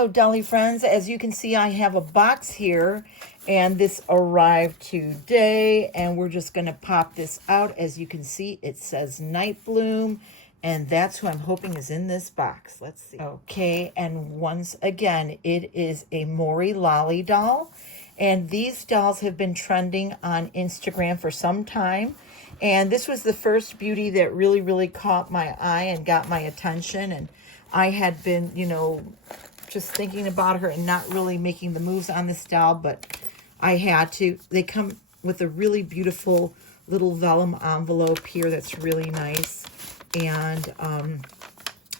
Hello, Dolly friends. As you can see, I have a box here, and this arrived today, and we're just going to pop this out. As you can see, it says Night Bloom, and that's who I'm hoping is in this box. Let's see. Okay, and once again, it is a Mory Lai doll, and these dolls have been trending on Instagram for some time. And this was the first beauty that really caught my eye and got my attention. And I had been, just thinking about her and not really making the moves on this doll, but I had to. They come with a really beautiful little vellum envelope here that's really nice. And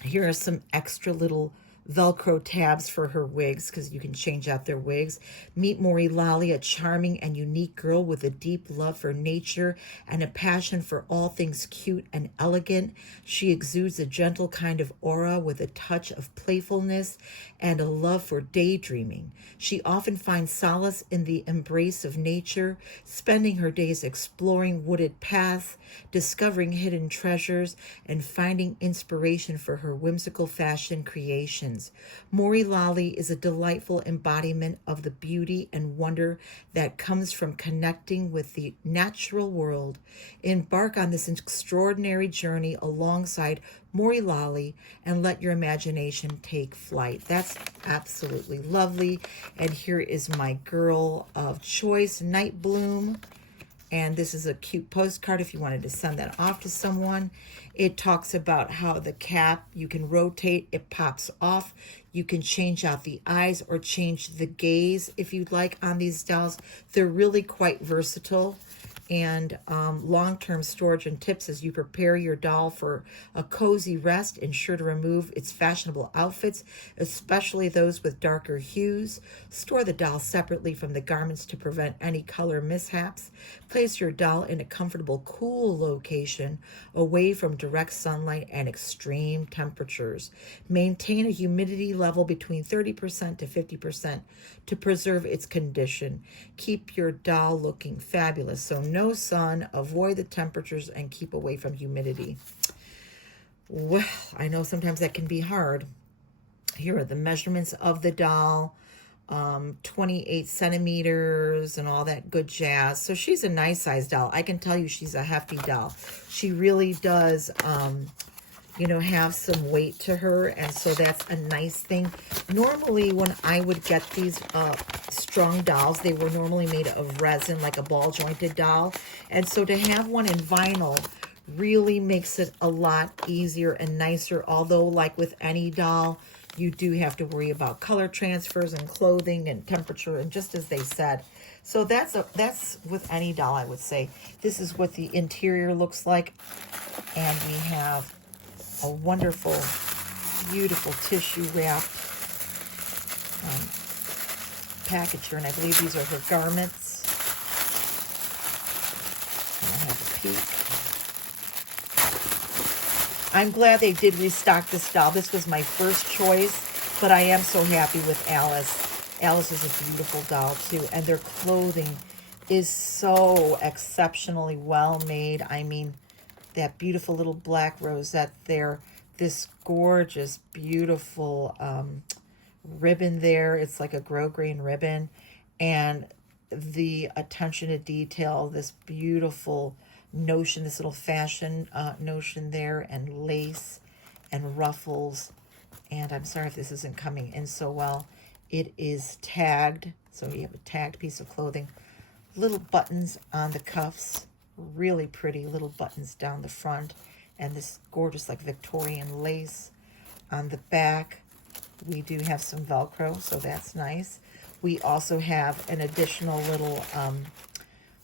here are some extra little Velcro tabs for her wigs, because you can change out their wigs. Meet Mory Lai, a charming and unique girl with a deep love for nature and a passion for all things cute and elegant. She exudes a gentle kind of aura with a touch of playfulness and a love for daydreaming. She often finds solace in the embrace of nature, spending her days exploring wooded paths, discovering hidden treasures, and finding inspiration for her whimsical fashion creations. Mory Lai is a delightful embodiment of the beauty and wonder that comes from connecting with the natural world. Embark on this extraordinary journey alongside Mory Lai and let your imagination take flight. That's absolutely lovely. And here is my girl of choice, Night Bloom. And this is a cute postcard if you wanted to send that off to someone. It talks about how the cap, you can rotate, it pops off. You can change out the eyes or change the gaze if you'd like on these dolls. They're really quite versatile. And long-term storage and tips as you prepare your doll for a cozy rest. Ensure to remove its fashionable outfits, especially those with darker hues. Store the doll separately from the garments to prevent any color mishaps. Place your doll in a comfortable, cool location away from direct sunlight and extreme temperatures. Maintain a humidity level between 30% to 50% to preserve its condition. Keep your doll looking fabulous. So no sun, avoid the temperatures, and keep away from humidity. Well, I know sometimes that can be hard. Here are the measurements of the doll. 28 centimeters and all that good jazz. So she's a nice size doll. I can tell you she's a hefty doll. She really does, have some weight to her, and so that's a nice thing. Normally, when I would get these strong dolls, they were normally made of resin, like a ball-jointed doll, and so to have one in vinyl really makes it a lot easier and nicer, although like with any doll, you do have to worry about color transfers and clothing and temperature, and just as they said. So that's with any doll, I would say. This is what the interior looks like, and we have a wonderful, beautiful tissue wrapped package here, and I believe these are her garments. I'll have a peek. I'm glad they did restock this doll. This was my first choice, but I am so happy with Alice. Alice is a beautiful doll too, and their clothing is so exceptionally well made. I mean, that beautiful little black rosette there, this gorgeous, beautiful ribbon there. It's like a grosgrain ribbon, and the attention to detail, this beautiful notion, this little fashion notion there, and lace and ruffles. And I'm sorry if this isn't coming in so well. It is tagged, so you have a tagged piece of clothing. Little buttons on the cuffs, really pretty little buttons down the front, and this gorgeous like Victorian lace on the back. We do have some Velcro, so that's nice. We also have an additional little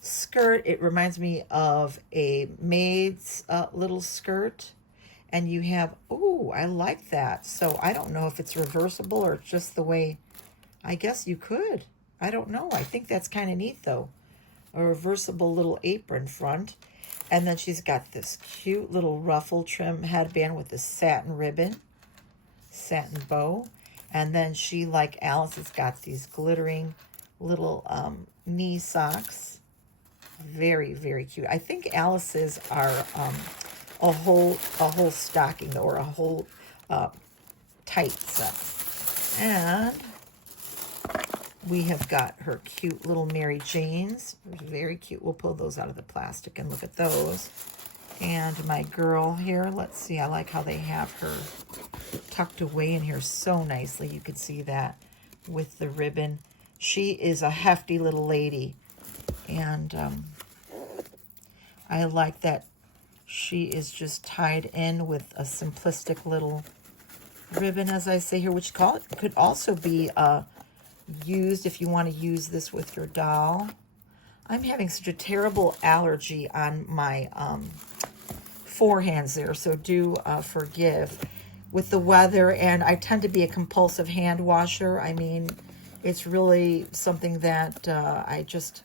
skirt. It reminds me of a maid's little skirt, and you have, oh, I like that. So I don't know if it's reversible or just the way, I guess you could. I don't know. I think that's kind of neat though. A reversible little apron front. And then she's got this cute little ruffle trim headband with the satin ribbon, satin bow. And then she, like Alice, has got these glittering little knee socks. Very, very cute. I think Alice's are a whole stocking or a whole tight set. And we have got her cute little Mary Janes. Very cute. We'll pull those out of the plastic and look at those. And my girl here, let's see, I like how they have her tucked away in here so nicely. You can see that with the ribbon. She is a hefty little lady. And I like that she is just tied in with a simplistic little ribbon, as I say here, which could also be used if you want to use this with your doll. I'm having such a terrible allergy on my forehands there, so do forgive with the weather, and I tend to be a compulsive hand washer. I mean, it's really something that I just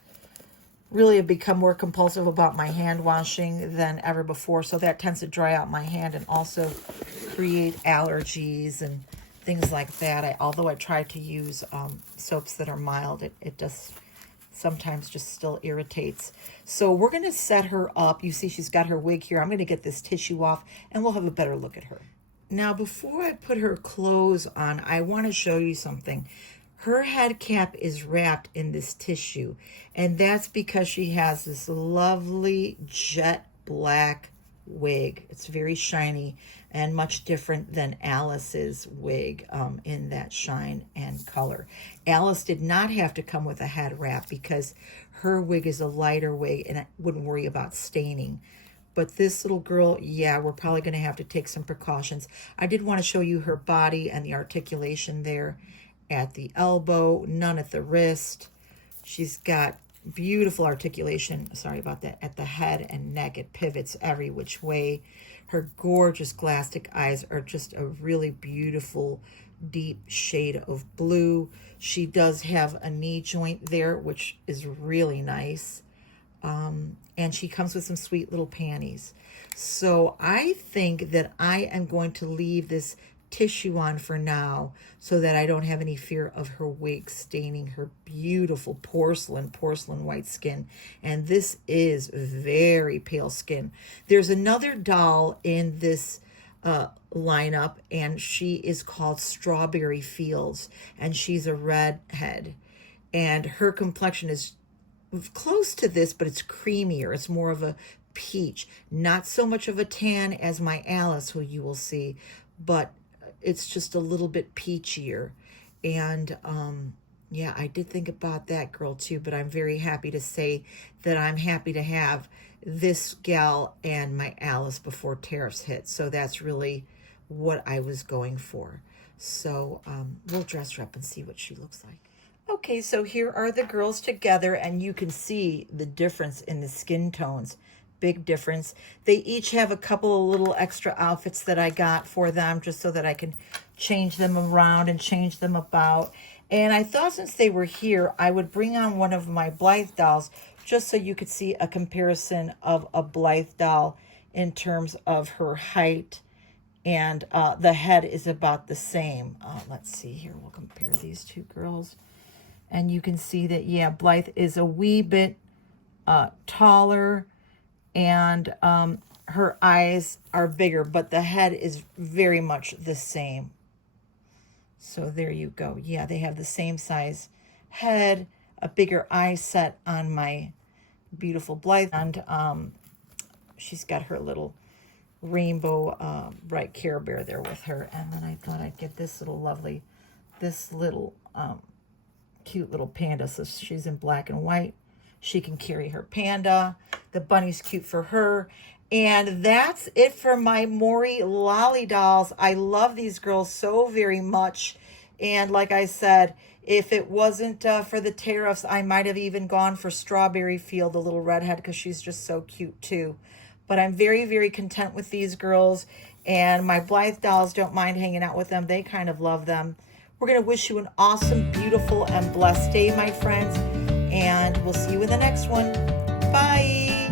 really have become more compulsive about my hand washing than ever before, so that tends to dry out my hand and also create allergies and things like that. Although I try to use soaps that are mild, it does sometimes just still irritates. So we're going to set her up. You see she's got her wig here. I'm going to get this tissue off and we'll have a better look at her. Now, before I put her clothes on, I want to show you something. Her head cap is wrapped in this tissue, and that's because she has this lovely jet black wig. It's very shiny and much different than Alice's wig in that shine and color. Alice did not have to come with a head wrap because her wig is a lighter wig and I wouldn't worry about staining. But this little girl, yeah, we're probably going to have to take some precautions. I did want to show you her body and the articulation there at the elbow, none at the wrist. She's got beautiful articulation, sorry about that, at the head and neck. It pivots every which way. Her gorgeous glasstic eyes are just a really beautiful deep shade of blue. She does have a knee joint there, which is really nice. And she comes with some sweet little panties. So I think that I am going to leave this tissue on for now so that I don't have any fear of her wig staining her beautiful porcelain white skin. And this is very pale skin. There's another doll in this lineup, and she is called Strawberry Fields, and she's a redhead, and her complexion is close to this, but it's creamier. It's more of a peach, not so much of a tan as my Alice, who you will see, but it's just a little bit peachier. And yeah, I did think about that girl too, but I'm very happy to say that I'm happy to have this gal and my Alice before tariffs hit. So that's really what I was going for. So we'll dress her up and see what she looks like. Okay, so here are the girls together, and you can see the difference in the skin tones. Big difference. They each have a couple of little extra outfits that I got for them just so that I can change them around and change them about. And I thought since they were here, I would bring on one of my Blythe dolls just so you could see a comparison of a Blythe doll in terms of her height, and the head is about the same. Let's see here. We'll compare these two girls. And you can see that, yeah, Blythe is a wee bit taller, and her eyes are bigger, but the head is very much the same. So there you go. Yeah, they have the same size head, a bigger eye set on my beautiful Blythe, and she's got her little rainbow bright Care Bear there with her. And then I thought I'd get this little cute little panda. So she's in black and white. She can carry her panda. The bunny's cute for her. And that's it for my Mory Lai dolls. I love these girls so very much. And like I said, if it wasn't for the tariffs, I might have even gone for Strawberry Field, the little redhead, because she's just so cute too. But I'm very, very content with these girls. And my Blythe dolls don't mind hanging out with them. They kind of love them. We're going to wish you an awesome, beautiful, and blessed day, my friends. And we'll see you in the next one. Bye.